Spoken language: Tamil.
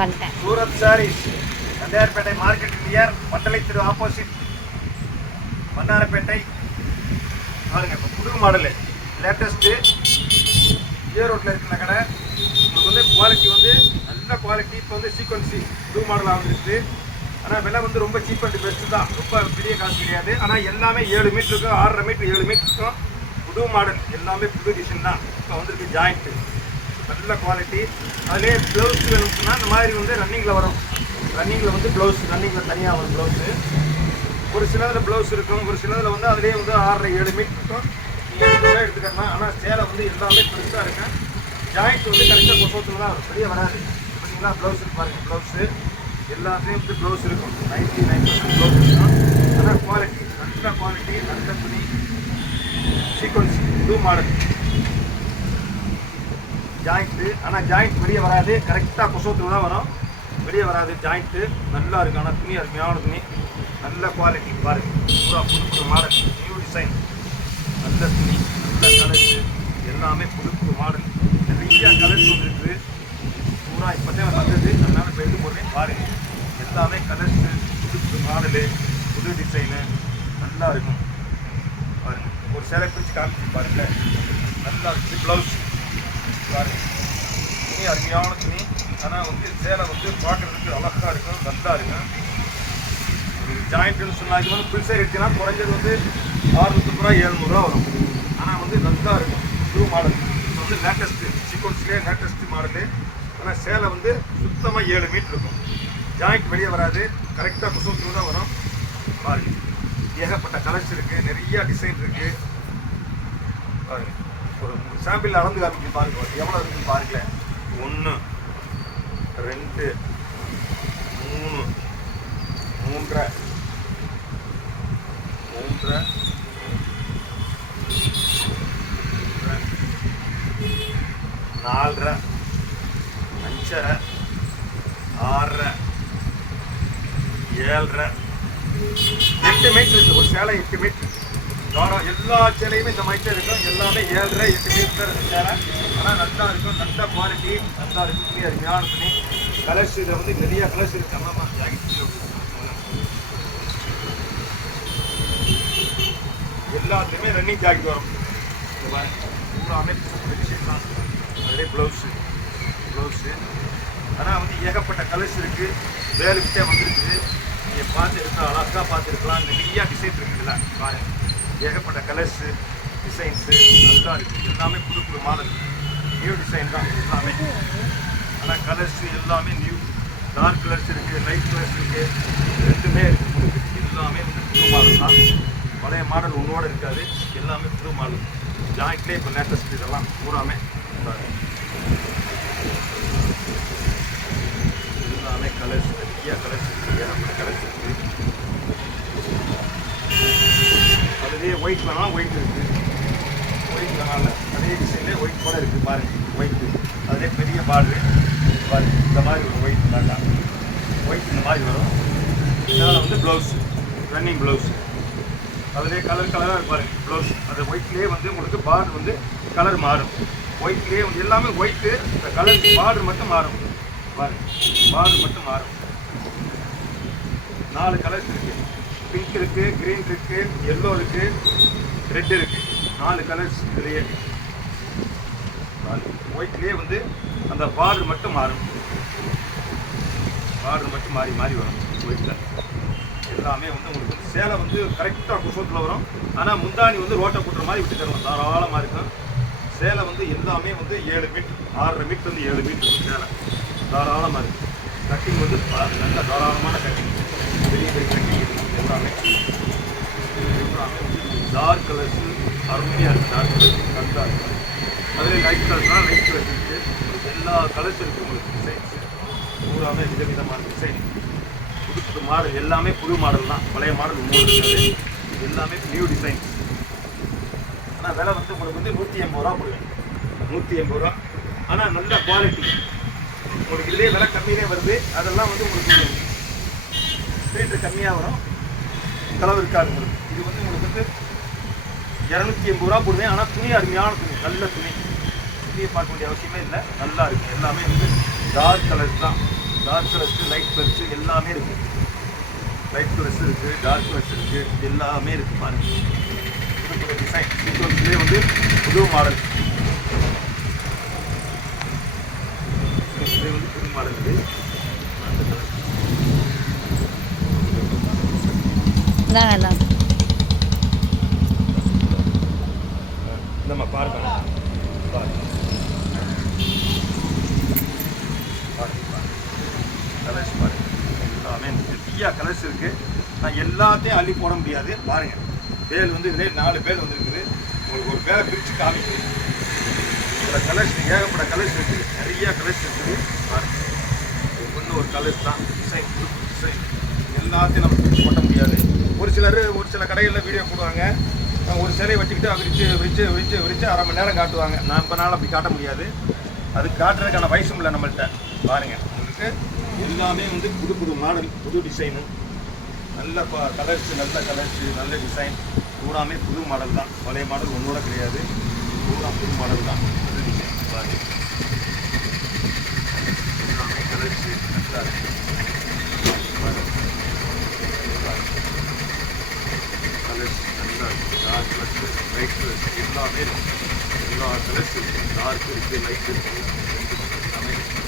பண்ணிட்டேன். Surat saris, Tondiarpet market near Mandalay திரு ஆப்போசிட் மன்னாரப்பேட்டை. பாருங்க இப்போ புது மாடலு லேட்டஸ்ட்டு ஈரோட்டில் இருக்கிற கடை. உங்களுக்கு வந்து குவாலிட்டி வந்து நல்ல குவாலிட்டி. இப்போ வந்து சீக்வன்சி புது மாடலாக வந்துருக்கு. ஆனால் விலை வந்து ரொம்ப சீப் அண்ட் பெஸ்ட்டு தான், ரொம்ப பெரிய காசு கிடையாது. ஆனால் எல்லாமே 7 மீட்டர் இருக்கும், 6.5 மீட்டர் 7 மீட்டர் இருக்கும். புது மாடல் எல்லாமே புது டிசைன் தான். இப்போ வந்துருக்கு ஜாயிண்ட்டு நல்ல குவாலிட்டி. அதிலே ப்ளவுஸ் வேணும்னா இந்த மாதிரி வந்து ரன்னிங்கில் வரும். ரன்னிங்கில் வந்து ப்ளவுஸ் ரன்னிங்கில் தனியாக வரும் ப்ளவுஸு. ஒரு சிலதில் ப்ளவுஸ் இருக்கும், ஒரு சிலதில் வந்து அதிலே வந்து 6.5 7 மீட்டர் இருக்கும். நீங்கள் எடுத்துக்கலாம். ஆனால் சேலை வந்து எல்லாமே பெருசாக இருக்கும். ஜாயிண்ட் வந்து கரெக்டாக கொசோத்தில் தான் வரும், பெரிய வராது. பார்த்தீங்களா ப்ளவுஸ் இருக்கு பாருங்கள். ப்ளவுஸு எல்லாத்துலேயும் வந்து ப்ளவுஸ் இருக்கும், 99% ப்ளவுஸ் இருக்கும். ஆனால் குவாலிட்டி நல்ல குவாலிட்டி, நல்ல துணி, சீக்வன்ஸ் புது மாடல் ஜாயிண்ட்டு. ஆனால் ஜாயிண்ட் வெளியே வராது, கரெக்டாக கொசோத்தில் தான் வரும், வெளியே வராது ஜாயிண்ட்டு. நல்லா இருக்கும். ஆனால் துணி அருமையான துணி, நல்ல குவாலிட்டி. பாருங்கள் பூரா புது புது மாடல், நியூ டிசைன், நல்ல துணி, நல்ல கலர்ஸு, எல்லாமே புது புது மாடல். நிறையா கலர்ஸ் வந்துருக்கு. பூரா இப்போ தான் வந்தது, அதனால் இப்போ எடுத்து போடுறேன் பாருங்கள். எல்லாமே கலர்ஸு, புது புது மாடலு, புது டிசைனு, நல்லா இருக்கும். பாருங்கள் ஒரு சேலை பிரித்து காமிச்சு பாருங்கள், நல்லா இருக்குது. ப்ளவுஸ் பாருங்கள், துணி அருமையான துணி. ஆனால் வந்து சேலை வந்து பார்க்குறதுக்கு அழகாக இருக்கும், நல்லா இருக்கும். ஜாயிண்ட்டுன்னு சொன்னால் இது வந்து ஃபுல் சைடு எடுத்தீங்கன்னா குறைஞ்சது வந்து 650 ரூபா 700 ரூபா வரும். ஆனால் வந்து நல்லா இருக்கும் புது மாடல். இது வந்து லேட்டஸ்ட்டு சீக்வன்ஸ்லேயே லேட்டஸ்ட்டு மாடலு. ஆனால் சேலை வந்து சுத்தமாக 7 மீட்டர் இருக்கும். ஜாயிண்ட் வெளியே வராது, கரெக்டாக குசோத்தில் தான் வரும். பாருங்கள் ஏகப்பட்ட கலர்ஸ் இருக்குது, நிறையா டிசைன் இருக்குது. பாருங்கள் ஒரு சாம்பிள் அளந்து காமிக்கு பாருங்க, எவ்வளோ இருக்குன்னு பாருங்களேன். 1 2 3 3 4 5 6 7 8 மீட்டர் இருக்குது. ஒரு சேலை 8 மீட்டர் தாராளம். எல்லா சேலையுமே இந்த மாதிரி இருக்கும். எல்லாமே 7 8 மீட்டர் இருக்குது சேலை. ஆனால் நல்லா இருக்கும், நல்ல குவாலிட்டி, நல்லா இருக்கும். துணி அருமையான துணி. கலர்ஸ் இதில் வந்து நிறையா கலர்ஸ் இருக்குது. அம்மா எல்லாத்துலேயுமே ரன்னிங் ஜாக்கெட் வரும். இந்த மாதிரி பூராமே டிசைன் தான். அதிலே ப்ளவுஸு. ஆனால் வந்து ஏகப்பட்ட கலர்ஸ் இருக்குது. வேலுக்கிட்டே வந்துருக்குது. நீங்கள் பார்த்து எடுத்தால் அழகாக பார்த்துருக்கலாம். நிறையா டிசைன் இருக்குதுல்ல பாருங்கள். ஏகப்பட்ட கலர்ஸு, டிசைன்ஸு நல்லா இருக்குது. எல்லாமே புது புது மாடல், நியூ டிசைன் தான் எல்லாமே. ஆனால் கலர்ஸு எல்லாமே நியூ. டார்க் கலர்ஸ் இருக்குது, லைட் கலர்ஸ் இருக்குது, ரெண்டுமே இருக்குது உங்களுக்கு. எல்லாமே வந்து புது மாடல் தான். பழைய மாடல் ஒன்றோடு இருக்காது, எல்லாமே புது மாடல். ஜாயிண்ட்லேயே இப்போ லேட்டஸ்ட் இதெல்லாம் பூராமே எல்லாமே கலர்ஸ், நிறையா கலர்ஸ் இருக்குது, ஏகப்பட்ட கலர்ஸ் இருக்குது. அதுலேயே ஒயிட் வேணாலும் ஒயிட் இருக்குது, ஒயிட் வேணால அதே டிசைன்லேயே ஒயிட் கூட இருக்குது பாருங்கள். ஒயிட்டு அதிலே பெரிய பார்டரு பாருங்கள். இந்த மாதிரி ஒரு ஒயிட் வேண்டாம், ஒயிட் இந்த மாதிரி வரும். இதனால் வந்து ப்ளவுஸு ரன்னிங் ப்ளவுஸு. அதிலே கலர் கலராக இருப்பாரு ப்ளவுஸ். அது ஒயிட்லேயே வந்து உங்களுக்கு பார்டர் வந்து கலர் மாறும். ஒயிட்லேயே வந்து எல்லாமே ஒயிட்டு, இந்த கலர் பார்டர் மட்டும் மாறும் பாருங்க. பார்டர் மட்டும் மாறும். 4 கலர்ஸ் இருக்குது. பிங்க் இருக்குது, க்ரீன் இருக்குது, எல்லோ இருக்குது, ரெட் இருக்குது. 4 கலர்ஸ் இதுலேயே. ஒயிட்லேயே வந்து அந்த பார்டர் மட்டும் மாறும். பார்டர் மட்டும் மாறி மாறி வரும் ஒயிட்டில். எல்லாமே வந்து உங்களுக்கு வந்து சேலை வந்து கரெக்டாக குசோத்தில் வரும். ஆனால் முந்தாணி வந்து ரோட்டை போட்டுற மாதிரி விட்டு தரலாம், தாராளமாக இருக்கும். சேலை வந்து எல்லாமே வந்து 7 மீட்டர் 6.5 மீட்டர் வந்து 7 மீட்டர் சேலை தாராளமாக இருக்குது. கட்டிங் வந்து நல்ல தாராளமான கட்டிங், பெரிய பெரிய கட்டிங் இருக்குது. எல்லாமே வந்து டார்க் கலர்ஸு அருமையாக இருக்குது. டார்க் கலர்ஸ் கரெக்டாக இருக்குது. அதில் லைட் கலர்ஸ்னால் லைட் கலர்ஸ் இருக்குது. எல்லா கலர்ஸ் இருக்குது உங்களுக்கு. டிசைன்ஸு பூராமே விதவிதமான டிசைன், புது புது மாடல். எல்லாமே புது மாடல் தான், பழைய மாடல் ஒன்று இருக்காது. எல்லாமே நியூ டிசைன். ஆனால் விலை வந்து உங்களுக்கு வந்து 180 ரூபா போடுவேன், 180 ரூபா. ஆனால் நல்ல குவாலிட்டி. உங்களுக்கு இதிலே விலை கம்மியிலே வருது. அதெல்லாம் வந்து உங்களுக்கு ரேட்டு கம்மியாக வரும், செலவு இருக்காது உங்களுக்கு. இது வந்து உங்களுக்கு வந்து 280 ரூபா போடுவேன். ஆனால் துணி அருமையான துணி, நல்ல துணி. துணியை பார்க்க வேண்டிய அவசியமே இல்லை, நல்லா இருக்குது. எல்லாமே வந்து டார்க் கலர்ஸ் தான். டார்க் கலர்ஸ், லைட் கலர்ஸ் எல்லாமே இருக்கு. லைட் கலர்ஸ் இருக்கு, டார்க் கலர்ஸ் இருக்கு, எல்லாமே இருக்கு. பாருங்க, புது டிசைன் சீக்வன்ஸ்லேயே வந்து புது மாடல். இதுலேயே வந்து புது மாடல் இது. நம்ம பாருங்க, கலர்ஸ் பாருங்க, எல்லாமே நிறையா கலர்ஸ் இருக்குது. நான் எல்லாத்தையும் அள்ளி போட முடியாது. பாருங்கள், பேல் வந்து இதிலே 4 பேல் வந்துருக்குது. உங்களுக்கு ஒரு பேரை பிரித்து காமிக்குது. இதில் கலர்ஸ் ஏகப்பட்ட கலர்ஸ் இருக்குது, நிறைய கலர்ஸ் இருக்குது. பாருங்கள், ஒன்று ஒரு கலர்ஸ் தான். டிசைன் டிசைன் எல்லாத்தையும் நம்ம பிரித்து கொட்ட முடியாது. ஒரு சில கடைகளில் வீடியோ போடுவாங்க, ஒரு சிலையை வச்சுக்கிட்டு விரிச்சு அரை மணி நேரம் காட்டுவாங்க. நம்மளால் அப்படி காட்ட முடியாது. அது காட்டுறதுக்கான வயசும் இல்லை நம்மள்கிட்ட. பாருங்கள், உங்களுக்கு எல்லாமே வந்து புது புது மாடல், புது டிசைனு, நல்ல கலர்ஸு, நல்ல டிசைன். பூராமே புது மாடல் தான். பழைய மாடல் ஒன்றோட கிடையாது. பூரா புது மாடல் தான், புது டிசைன். பாருங்கள், எல்லாமே கலர்ஸு நல்லா இருக்குது. கலர்ஸ் நல்லா இருக்குது. டார்க் கலர்ஸு, லைட் கலர்ஸ் எல்லாமே இருக்குது. எல்லா கலர்ஸ் இருக்குது. டார்க் இருக்குது, லைட் இருக்குது, எல்லாமே இருக்குது.